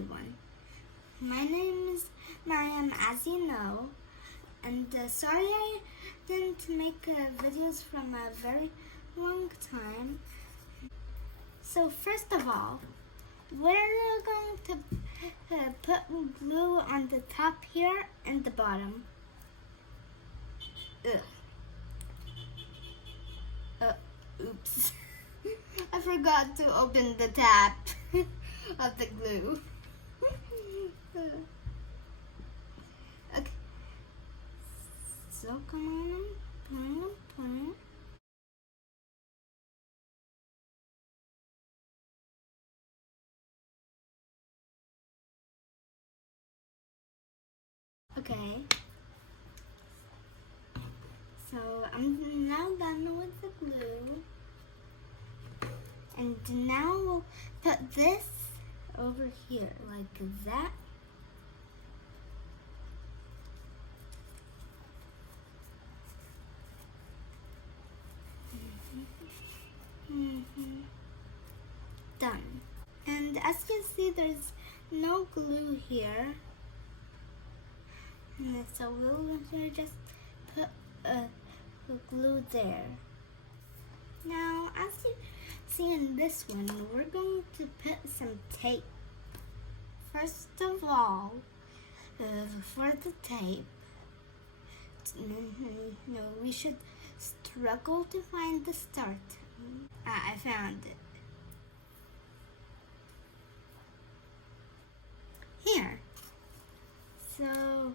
everyone. My name is Mariam, as you know, and sorry I didn't make videos from a very long time. So first of all, we're going to put glue on the top here and the bottom. Oops. I forgot to open the tap of the glue. Okay. So come on. Okay. So I'm now done with the glue. And now we'll put this over here, like that. Done. And as you see, there's no glue here. And so we'll just put glue there. Now, as you see in this one, we're going to put some tape. First of all, for the tape, we should struggle to find the start. I found it. Here. So,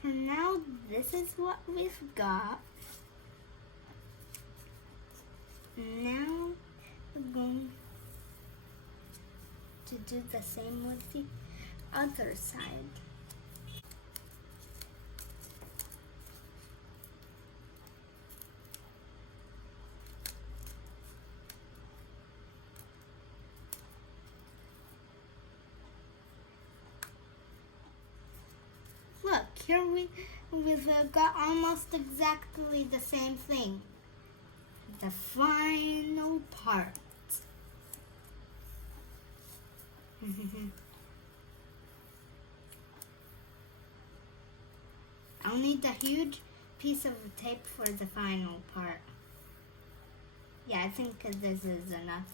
for now, this is what we've got. Now, we're going to do the same with the other side. Look, here we've got almost exactly the same thing. The final part. I'll need a huge piece of tape for the final part. Yeah, I think this is enough.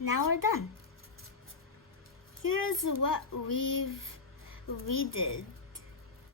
Now we're done. Here's what we did.